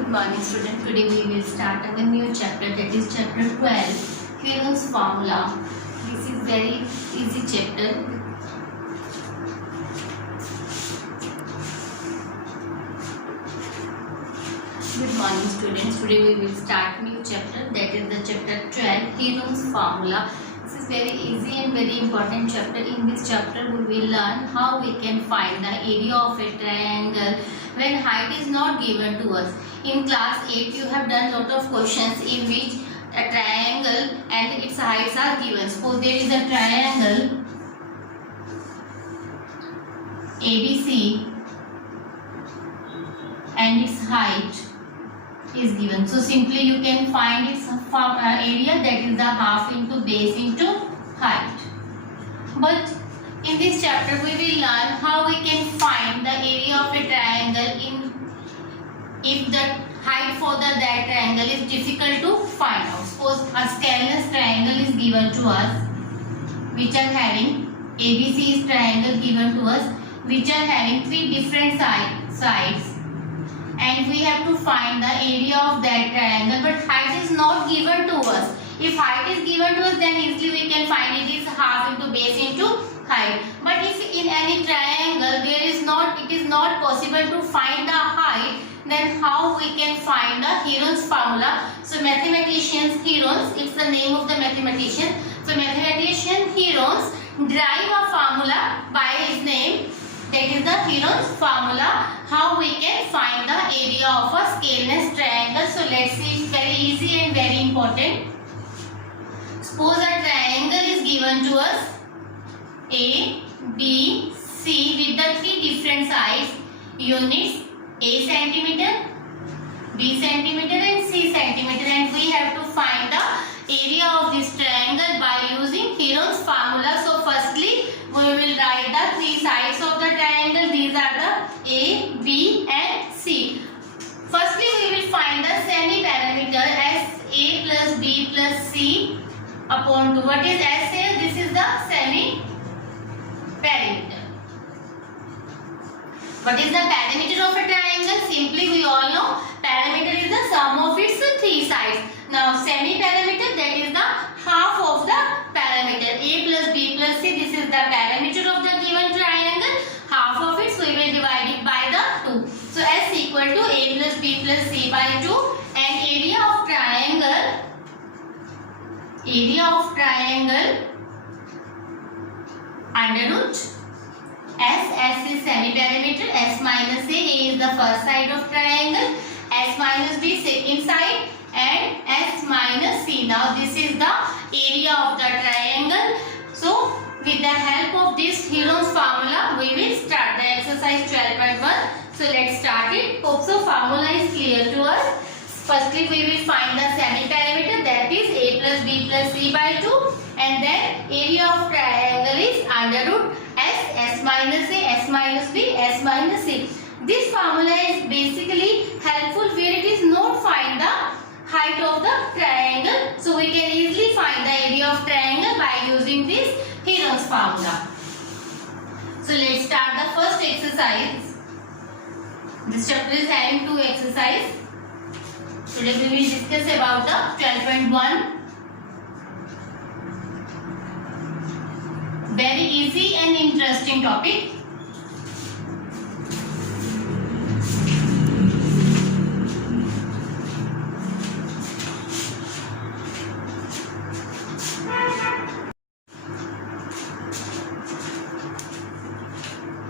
Good morning student. Today we will start our new chapter, that is chapter 12, Heron's formula. This is very easy chapter. Good morning students. Today we will start new chapter, that is the chapter 12, Heron's formula. This is very easy and very important chapter. In this chapter we will learn how we can find the area of a triangle when height is not given to us. In class 8 you have done lot of questions in which a triangle and its heights are given. Suppose there is a triangle ABC and its height is given. So simply you can find its area, that is the half into base into height. But in this chapter we will learn how we can find the area of a triangle if the height for that triangle is difficult to find out. Suppose a scaleless triangle is given to us, which are having ABC is triangle given to us, which are having three different sides, and we have to find the area of that triangle, but height is not given to us. If height is given to us, then easily we can find it is half into base into height. But if in any triangle it is not possible to find the height, then how we can find the Heron's formula? So mathematicians Heron's, it's the name of the mathematician. So mathematician Heron's derive a formula by his name, that is the Heron's formula, how we can find the area of a scaleless triangle. So let's see, it's very easy and very important. Suppose a triangle is given to us A, B, C with the three different sides, units A centimeter, B centimeter and C centimeter, and we have to find the area of this triangle by using Heron's formula. So firstly we will write the three sides of the triangle. These are the A, B and C. Firstly we will find the semi-parameter as A plus B plus C upon 2. What is S here? This is the semi-parameter. What is the perimeter of a triangle? Simply we all know perimeter is the sum of its three sides. Now semi-parameter, that is the half of the parameter. A plus B plus C, this is the perimeter of the given triangle. Half of it, so we will divide it by the 2. So S equal to A plus B plus C by 2, and area of triangle under root S is semi-parameter, S minus A is the first side of triangle, S minus B second side, and S minus C. Now this is the area of the triangle. So with the help of this Heron's formula we will start the exercise 12.1. So let's start it. Hope so formula is clear to us. Firstly we will find the semi-parameter, that is A plus B plus C by 2, and then area of triangle is under root S minus A, S minus B, S minus C. This formula is basically helpful where it is not find the height of the triangle. So we can easily find the area of triangle by using this Heron's formula. So let's start the first exercise. This chapter is having two exercises. Today we will discuss about the 12.1. Very easy and interesting topic.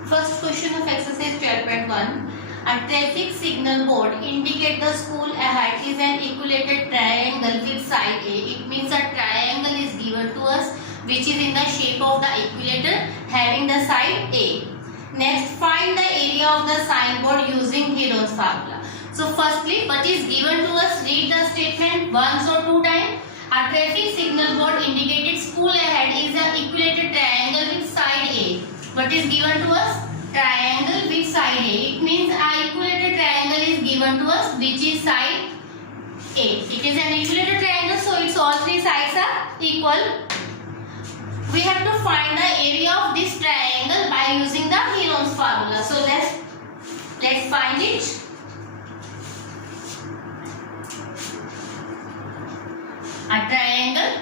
First question of exercise 12.1. A traffic signal board indicates the school ahead is an equilateral triangle with side A. It means a triangle is given to us which is in the shape of the equilateral having the side A. Next, find the area of the signboard using Heron's formula. So firstly, what is given to us? Read the statement once or two times. A traffic signal board indicated school ahead is an equilateral triangle with side A. What is given to us? Triangle with side A. It means an equilateral triangle is given to us which is side A. It is an equilateral triangle, so its all three sides are equal. We have to find the area of this triangle by using the Heron's formula. So let's find it.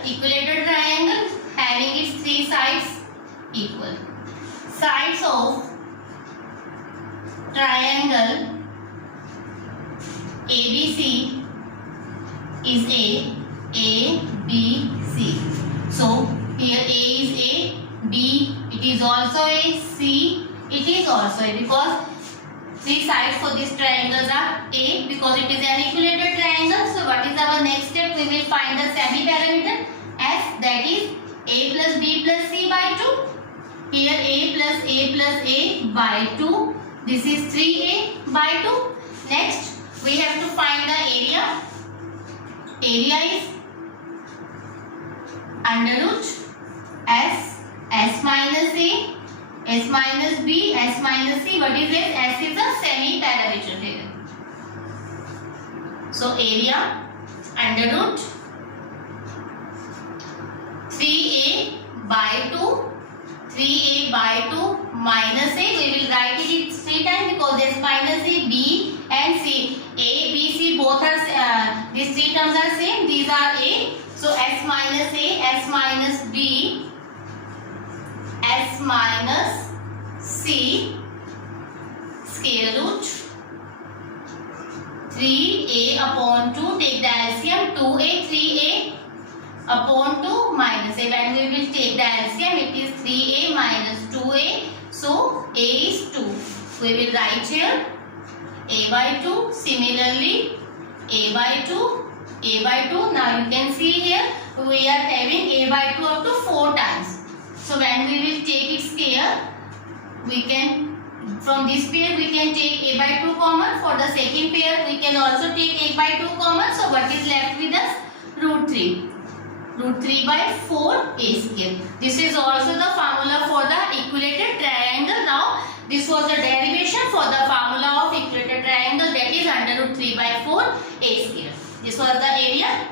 equilateral triangle having its three sides equal. Sides of triangle ABC is A, B, C. So here A is A, B it is also A, C it is also A, because three sides for this triangles are A, because it is an equilateral triangle. So what is our next step? We will find the semi-parameter S, that is A plus B plus C by 2. Here A plus A plus A by 2. This is 3A by 2. Next we have to find the area. Area is under root S minus A, S minus B, S minus C. What is this? S is a semi-parameter here. So area under root 3A by 2, 3A by 2 minus A. We will write it 3 times because S minus A, B and C. A, B, C both are these three terms are same. These are A. So S minus A, S minus B, S minus C square root 3A upon 2. Take the LCM 2A, 3A upon 2 minus A. When we will take the LCM, it is 3A minus 2A. So A is 2. We will write here A by 2. Similarly A by 2, A by 2. Now you can see here we are having A by 2 up to 4 times. So when we will take its square, we can, from this pair we can take A by 2 common. For the second pair we can also take A by 2 common. So what is left with us? Root 3. Root 3 by 4 A square. This is also the formula for the equilateral triangle. Now this was the derivation for the formula of equilateral triangle, that is under root 3 by 4 A square. This was the area.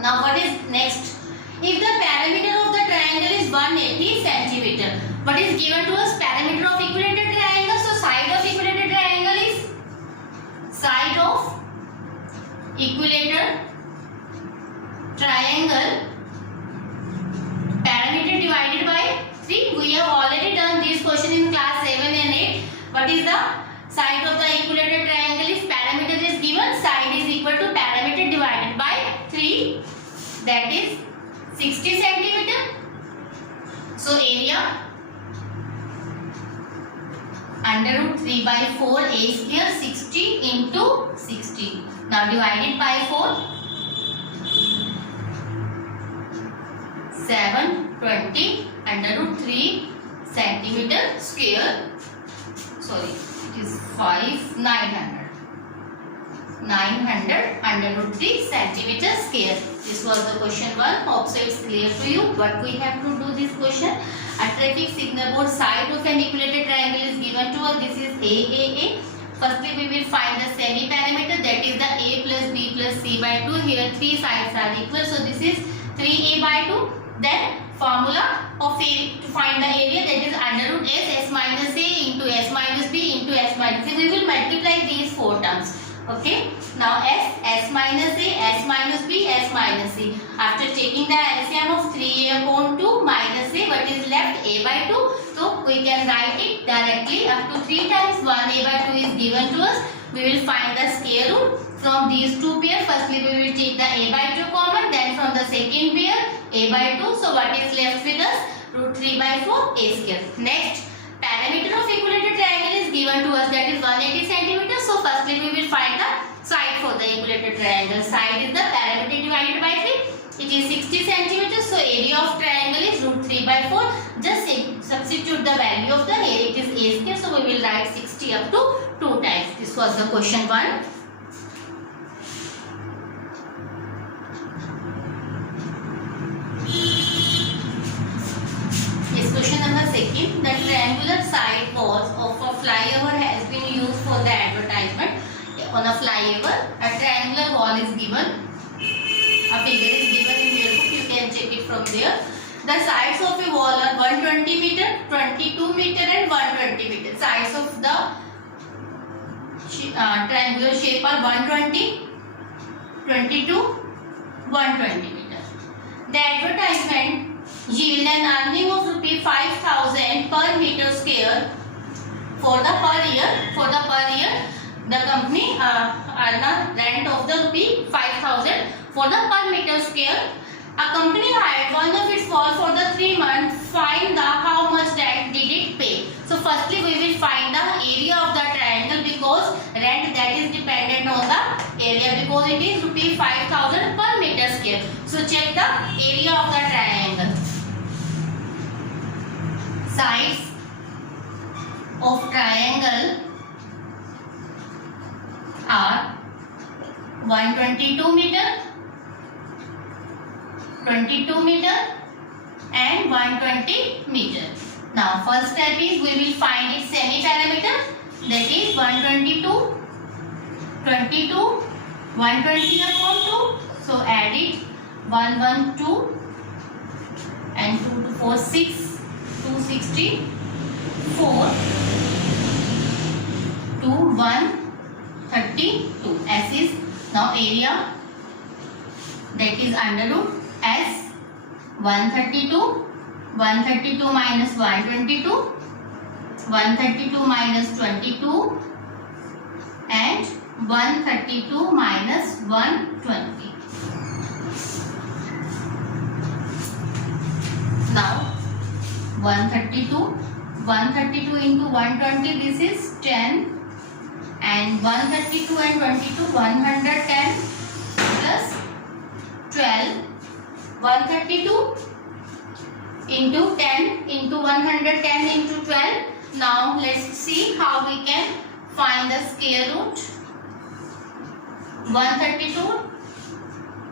Now what is next? If the perimeter of the triangle is 180 centimeter, what is given to us? Perimeter of equilateral triangle. So side of equilateral triangle is side of equilateral triangle perimeter divided by 3. We have already done this question in class 7 and 8. What is the side of the equilateral triangle? If perimeter is given, side is equal to perimeter divided by 3, that is 60 centimeter. So area under root 3 by 4 A square, 60 into 60. Now divided by 4. 720 under root 3 centimeter square. Sorry, it is 900 under root 3 centimeter square. This was the question 1. Hope so it's clear to you. What we have to do this question? A traffic signal board side of an equilateral triangle is given to us. This is AAA. Firstly, we will find the semi-parameter, that is the A plus B plus C by 2. Here 3 sides are equal. So this is 3A by 2. Then formula of A to find the area, that is under root S minus A into S minus B into S minus C. We will multiply these 4 terms. Okay. Now S minus A, S minus B, S minus C. After taking the LCM of 3A upon 2 minus A, what is left? A by 2. So we can write it directly up to 3 times. 1A by 2 is given to us. We will find the square root from these two pairs. Firstly, we will take the A by 2 common. Then from the second pair, A by 2. So what is left with us? Root 3 by 4 A square. Next, perimeter of equilateral triangle is given to us, that is 180 centimeters. So firstly, we will find the side for the equilateral triangle. Side is the perimeter divided by 3. It is 60 centimeters. So area of triangle is root 3 by 4. Just substitute the value of the area. It is A square. So we will write 60 up to 2 times. This was the question 1. Question number 2. The triangular side walls of a flyover has been used for the advertisement. On a flyover, a triangular wall is given. A figure is given in your book. You can check it from there. The sides of a wall are 120 meter, 22 meter and 120 meter. Sides of the triangular shape are 120, 22, 120 meter. The advertisement yield an earning of rupee 5,000 per meter square for the per year. For the per year, the company earn a rent of the rupee 5,000 for the per meter square. A company hired one of its walls for the 3 months. Find the how much rent did it pay. So firstly we will find the area of the triangle, because rent that is dependent on the area, because it is rupee 5,000 per meter square. So check the area of the triangle. Sides of triangle are 122 meter, 22 meter and 120 meter. Now first step is we will find its semi parameter, that is 122, 22, 120 upon 2. So add it, 112 and 2 to 4, 6, 264 to 132. S is now area, that is under root S 132. 132 minus 122, 132 minus 22 and 132 minus 120. Now 132 into 120, this is 10, and 132 and 22, 110 plus 12, 132 into 10 into 110 into 12. Now let's see how we can find the square root. 132,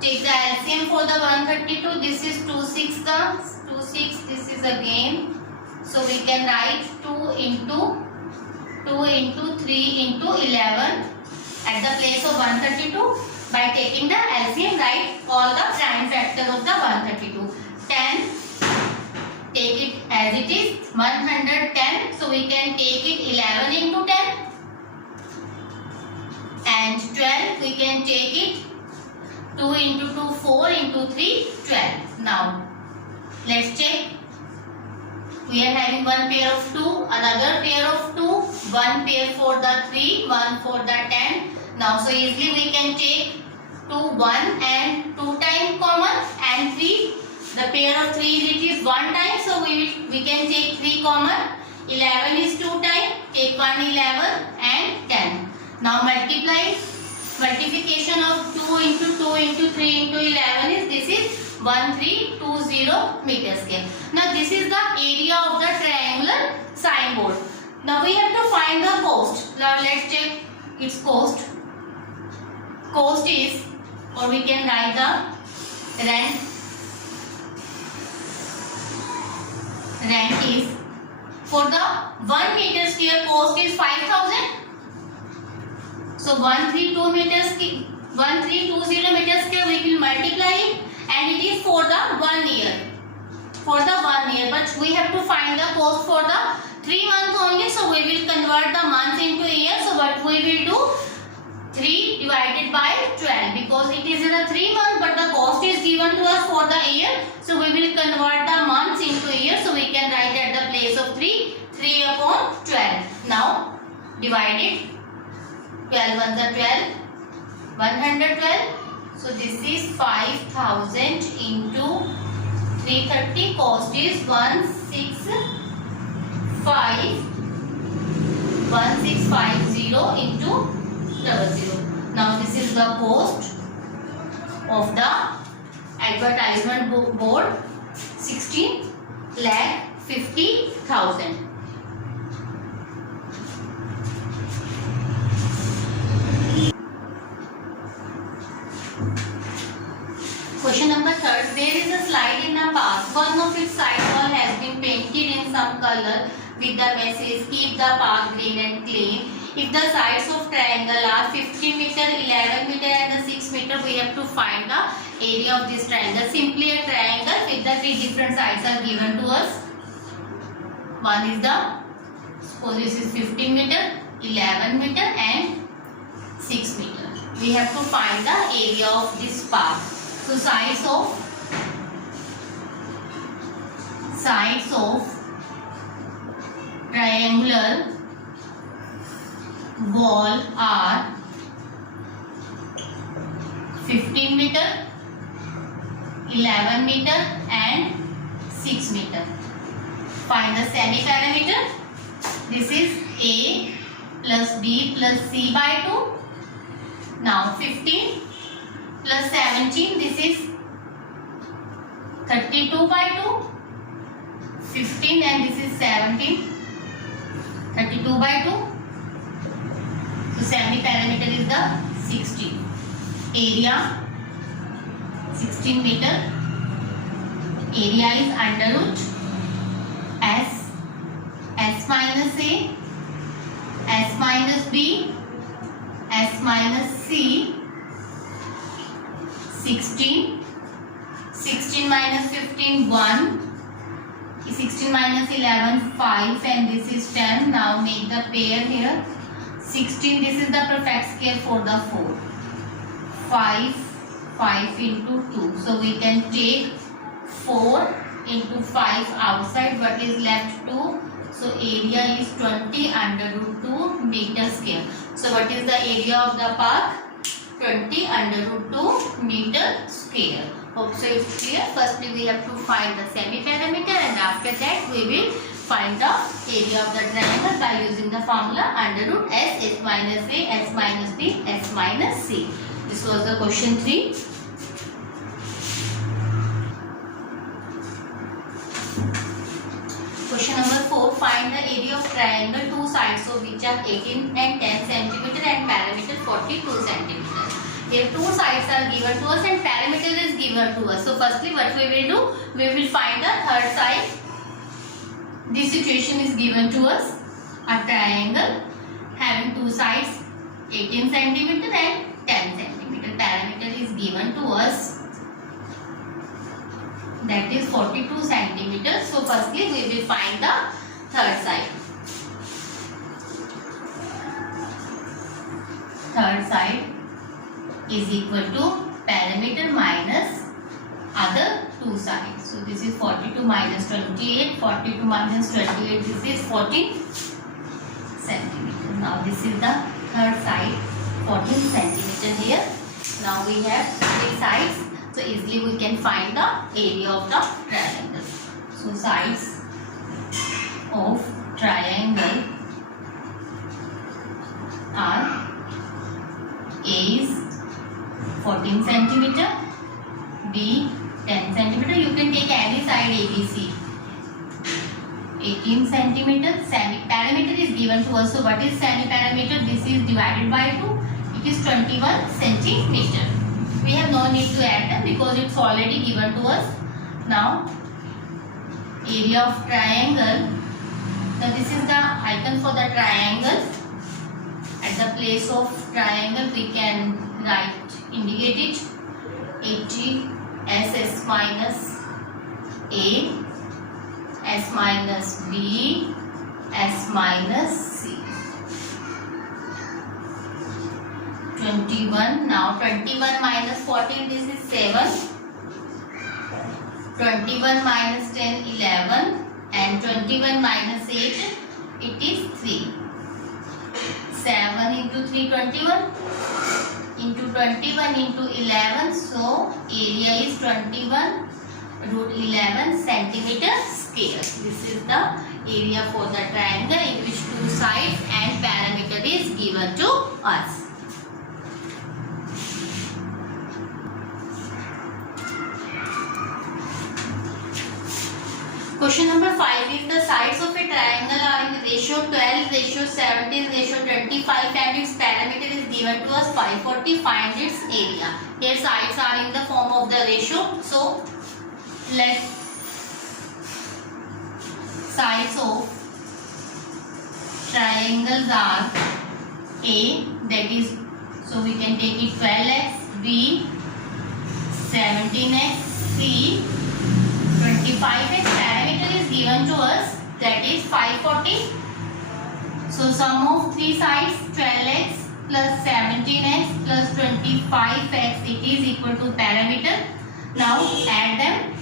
take the LCM for the 132. This is 26, this is again, so we can write 2 into 3 into 11 at the place of 132. By taking the LCM, write all the prime factor of the 132. 10, take it as it is, 110, so we can take it 11 into 10, and 12 we can take it 2 into 2, 4 into 3, 12. Now let's check. We are having one pair of 2, another pair of 2, one pair for the 3, one for the 10. Now so easily we can take 2, 1 and 2 times common, and 3. The pair of 3 it is 1 time, so we can take 3 common. 11 is 2 times, take 1 11 and 10. Now multiplication of 2 into 2 into 3 into 11 is, this is 1320 meter square. Now this is the area of the triangular signboard. Now we have to find the cost. Now let's check its cost. Cost is, or we can write the rent. Rent is, for the 1 meter square cost is 5,000. So 132 meters, 1320 meters square we will multiply it, and it is for the 1 year. For the 1 year, but we have to find the cost for the 3 months only. So we will convert the months into year. So what we will do, 3 divided by 12, because it is in a 3 month, but the cost is given to us for the year. So we will convert the months into year. So we can write at the place of 3 upon 12. Now divide it. 12 ones are 12, 112. So this is 5,000 into 330. Cost is 1650 into 00. Now this is the cost of the advertisement board, 16,50,000. Question number 3. There is a slide in the park. One of its side wall has been painted in some color with the message "Keep the park green and clean." If the sides of triangle are 50 meter, 11 meter and the 6 meter, we have to find the area of this triangle. Simply a triangle with the 3 different sides are given to us. One is the, suppose this is 15 meter, 11 meter and 6 meter. We have to find the area of this park. So sides of sides of triangular wall are 15 meter, 11 meter and 6 meter. Find the semi-perimeter. This is A plus B plus C by 2. Now 15 plus 17, this is 32 by 2. 15 and this is 17. 32 by 2. So semi-perimeter is the 16. Area 16 meter. Area is under root S minus A, S minus B, S minus C. 16. 16 minus 15, 1. 16 minus 11, 5 and this is 10. Now make the pair here. 16, this is the perfect square for the 4. 5 into 2. So we can take 4 into 5 outside. What is left 2? So area is 20 under root 2 meter square. So what is the area of the park? 20 under root 2 meter square. Hope so it's clear. Firstly we have to find the semi-perimeter and after that we will find the area of the triangle by using the formula under root S, S minus A, S minus B, S minus C. This was the question 3. Question number 4. Find the area of triangle two sides of which are 18 and 10 cm and perimeter 42 cm. Here two sides are given to us and perimeter is given to us. So firstly what we will do? We will find the third side. This situation is given to us. A triangle having two sides 18 cm and 10 cm. Perimeter is given to us. That is 42 centimeters. So firstly we will find the third side. Third side is equal to perimeter minus other two sides. So this is 42 minus 28. 42 minus 28. This is 14 centimeters. Now this is the third side. 14 centimeters here. Now we have three sides. So easily we can find the area of the triangle. So sides of triangle are A is 14 centimeter, B 10 centimeter. You can take any side ABC. 18 centimeter. Semi-perimeter is given to us. So what is semi-perimeter? This is divided by 2. It is 21 centimeter. We have no need to add them because it's already given to us. Now area of triangle. So this is the icon for the triangle. At the place of triangle we can indicate it. 80 S minus A, S minus B, S minus C. 21. Now 21 minus 14, this is 7. 21 minus 10, 11. And 21 minus 8, it is 3. 7 into 3, 21. Into 21 into 11. So area is 21 root 11 centimeter square. This is the area for the triangle in which two sides and perimeter is given to us. Question number 5 is the sides of a triangle are in the ratio 12, ratio 17, ratio 25 and its perimeter is given to us 540. Find its area. Here sides are in the form of the ratio. So let sides of triangles are A, that is, so we can take it 12x, B 17x, C 25x. Perimeter is given to us, that is 540. So sum of three sides 12x plus 17x plus 25x, it is equal to perimeter. Now add them.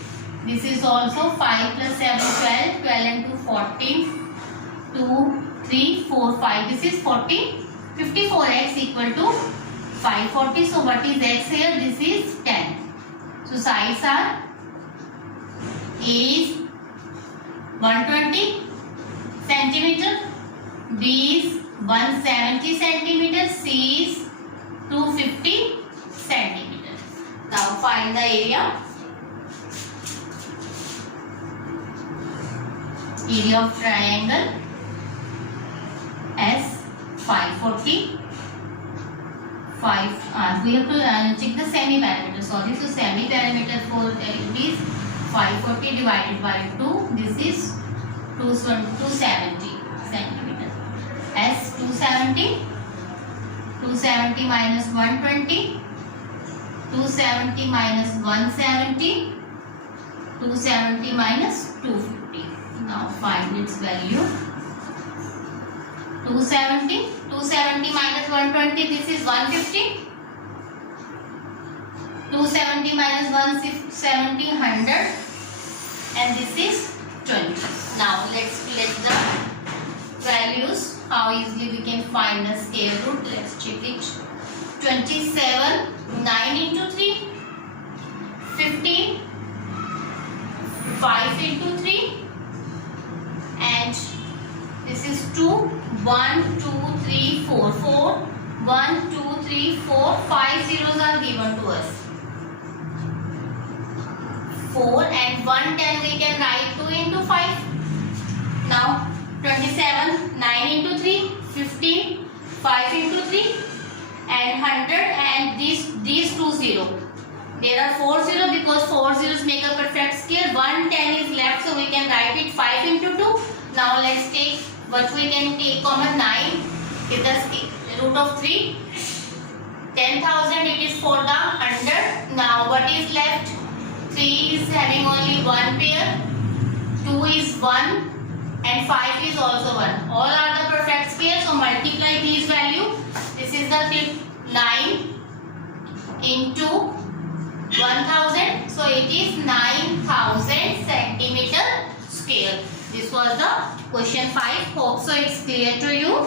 This is also 5 plus 7, 12. 12 into 14. 2, 3, 4, 5. This is 40. 54x equal to 540. So what is x here? This is 10. So sides are A is 120 centimeter, B is 170 centimeter, C is 250 centimeter. Now find the area. Area of triangle S 540. We have to check the semi-perimeter. Sorry, so semi-perimeter for it is 540 divided by 2. This is 270 centimeter. S 270. 270 minus 120. 270 minus 170. 270 minus 250. Now find its value. 270. 270 minus 120. This is 150. 270 minus 170, 100. And this is 20. Now let's split the values. How easily we can find the square root. Let's check it. 27. 9 into 3. 15. 5 into 3. And this is 2. 1, 2, 3, 4. 4. 1, 2, 3, 4. 5 zeros are given to us. 4 and 110 we can write 2 into 5. Now 27, 9 into 3, 15, 5 into 3 and 100 and these 2 0. There are 4 0 because 4 zeros make a perfect square. 110 is left, so we can write it 5 into 2. Now let's take what we can take common. 9 is the root of 3. 10,000 it is for the 100. Now what is left? 3 is having only one pair, 2 is 1 and 5 is also 1. All are the perfect squares, so multiply these value. This is the 9 into 1000, so it is 9000 centimeter square. This was the question 5. Hope so it's clear to you.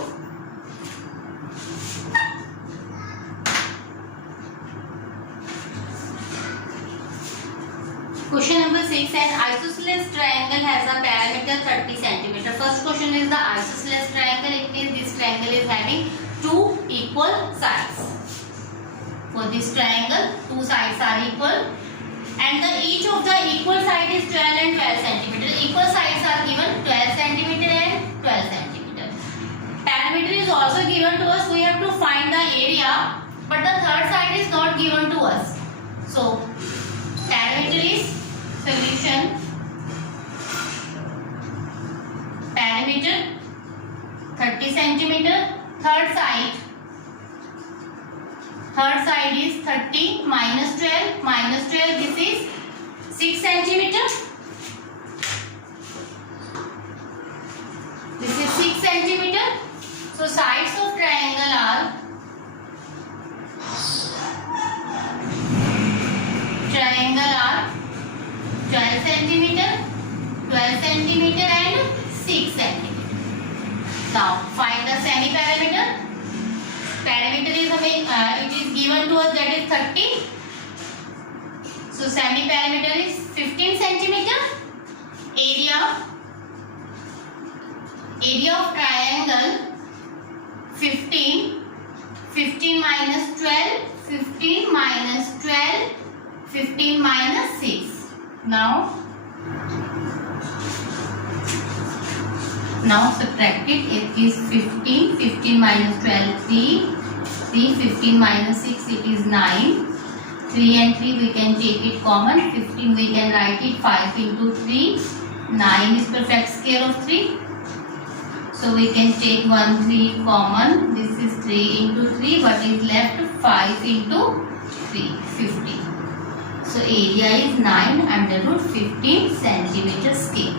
Question number 6. An isosceles triangle has a perimeter 30 cm. First question is the isosceles triangle. It means this triangle is having two equal sides. For this triangle, two sides are equal, and each of the equal side is 12 and 12 cm. Equal sides are given 12 cm and 12 cm. Perimeter is also given to us. We have to find the area, but the third side is not given to us. So perimeter is solution. Perimeter 30 centimeter. Third side is 30 minus 12. Minus 12, this is 6 centimeter. This is 6 centimeter. So sides of triangle are 12 centimeter, 12 centimeter and 6 centimeter. Now find the semi-perimeter. Perimeter is it is given to us, that is 30. So semi-perimeter is 15 centimeter. Area of triangle 15. 15 minus 12. 15 minus 12. 15 minus 6. Now subtract it. It is 15. 15 minus 12, 3. 15 minus 6, it is 9. 3 and 3 we can take it common. 15 we can write it 5 into 3. 9 is perfect square of 3. So we can take 1 3 common. This is 3 into 3. What is left? 5 into 3. 50. So area is 9 under root 15 centimeter square.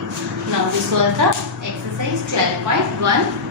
Now this was the exercise 12.1.